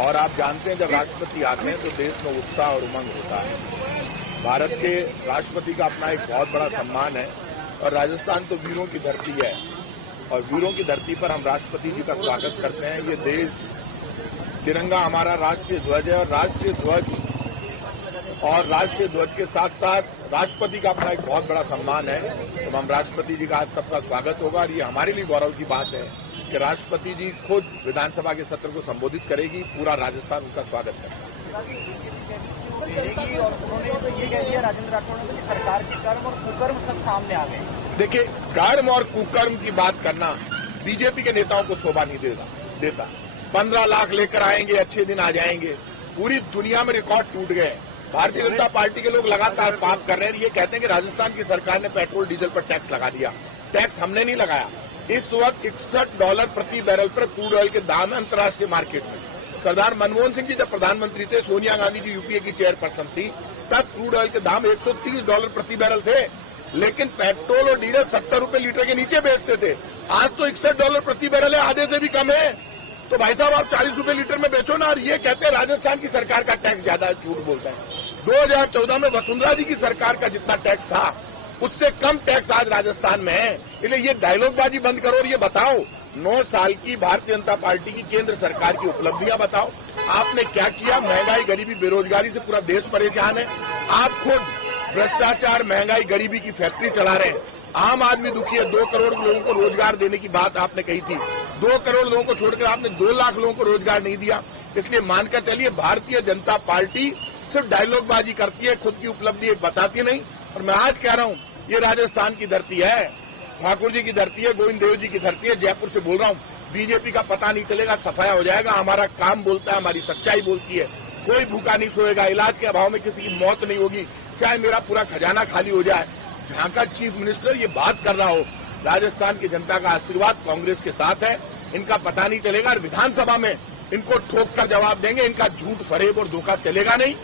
और आप जानते हैं जब राष्ट्रपति आते हैं तो देश में उत्साह और उमंग होता है। भारत के राष्ट्रपति का अपना एक बहुत बड़ा सम्मान है और राजस्थान तो वीरों की धरती है और वीरों की धरती पर हम राष्ट्रपति जी का स्वागत करते हैं। ये देश तिरंगा हमारा राष्ट्रीय ध्वज है और राष्ट्रीय ध्वज के साथ साथ राष्ट्रपति का अपना एक बहुत बड़ा सम्मान है। तो हम राष्ट्रपति जी का आज सबका स्वागत होगा और ये हमारे लिए गौरव की बात है कि राष्ट्रपति जी खुद विधानसभा के सत्र को संबोधित करेगी, पूरा राजस्थान उनका स्वागत करेगा। उन्होंने तो ये कह दिया राजेंद्र राठौड़ ने कि सरकार की कर्म और कुकर्म सब सामने आ गए। देखिए, कर्म और कुकर्म की बात करना बीजेपी के नेताओं को शोभा नहीं देता। 15 लाख लेकर आएंगे, अच्छे दिन आ जाएंगे। पूरी दुनिया में रिकॉर्ड टूट गए। भारतीय जनता पार्टी के लोग लगातार पाप कर रहे हैं। ये कहते हैं कि राजस्थान की सरकार ने पेट्रोल डीजल पर टैक्स लगा दिया। टैक्स हमने नहीं लगाया। इस वक्त $61 प्रति बैरल पर क्रूड ऑयल के दाम है अंतर्राष्ट्रीय मार्केट में। सरदार मनमोहन सिंह जी जब प्रधानमंत्री थे, सोनिया गांधी जी यूपीए की चेयरपर्सन थी, तब क्रूड ऑयल के दाम $130 प्रति बैरल थे, लेकिन पेट्रोल और डीजल ₹70 लीटर के नीचे बेचते थे। आज तो $61 प्रति बैरल है, आधे से भी कम है। तो भाई साहब, आप ₹40 लीटर में बेचो ना। और ये कहते हैं राजस्थान की सरकार का टैक्स ज्यादा, झूठ बोलता है। 2014 में वसुंधरा जी की सरकार का जितना टैक्स था उससे कम टैक्स आज राजस्थान में है। इसलिए ये डायलॉगबाजी बंद करो और ये बताओ 9 साल की भारतीय जनता पार्टी की केंद्र सरकार की उपलब्धियां बताओ। आपने क्या किया? महंगाई, गरीबी, बेरोजगारी से पूरा देश परेशान है। आप खुद भ्रष्टाचार, महंगाई, गरीबी की फैक्ट्री चला रहे हैं। आम आदमी दुखी है। 2 करोड़ लोगों को रोजगार देने की बात आपने कही थी। 2 करोड़ लोगों को छोड़कर आपने 2 लाख लोगों को रोजगार नहीं दिया। इसलिए मानकर चलिए, भारतीय जनता पार्टी सिर्फ डायलॉगबाजी करती है, खुद की उपलब्धि एक बताती नहीं। और मैं आज कह रहा हूं, ये राजस्थान की धरती है, ठाकुर जी की धरती है, गोविंद देव जी की धरती है। जयपुर से बोल रहा हूं, बीजेपी का पता नहीं चलेगा, सफाया हो जाएगा। हमारा काम बोलता है, हमारी सच्चाई बोलती है। कोई भूखा नहीं सोएगा, इलाज के अभाव में किसी की मौत नहीं होगी, चाहे मेरा पूरा खजाना खाली हो जाए। यहाँ का चीफ मिनिस्टर ये बात कर रहा हो, राजस्थान की जनता का आशीर्वाद कांग्रेस के साथ है। इनका पता नहीं चलेगा और विधानसभा में इनको ठोक कर जवाब देंगे। इनका झूठ, फरेब और धोखा चलेगा नहीं।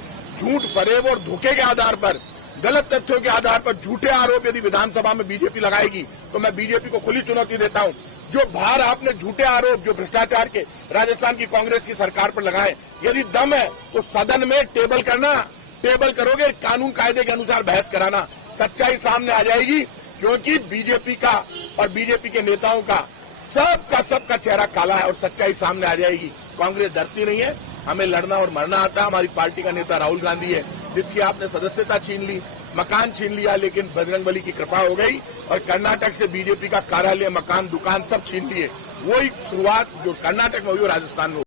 झूठ, फरेब और धोखे के आधार पर, गलत तथ्यों के आधार पर झूठे आरोप यदि विधानसभा में बीजेपी लगाएगी तो मैं बीजेपी को खुली चुनौती देता हूं। जो भार आपने झूठे आरोप, जो भ्रष्टाचार के राजस्थान की कांग्रेस की सरकार पर लगाए, यदि दम है तो सदन में टेबल करोगे, कानून कायदे के अनुसार बहस कराना। सच्चाई सामने आ जाएगी, क्योंकि बीजेपी का और बीजेपी के नेताओं का सबका चेहरा काला है और सच्चाई सामने आ जाएगी। कांग्रेस डरती नहीं है, हमें लड़ना और मरना आता है। हमारी पार्टी का नेता राहुल गांधी है, जिसकी आपने सदस्यता छीन ली, मकान छीन लिया, लेकिन बजरंगबली की कृपा हो गई और कर्नाटक से बीजेपी का कार्यालय, मकान, दुकान सब छीन लिए। वही शुरुआत जो कर्नाटक में हुई, राजस्थान में हुई।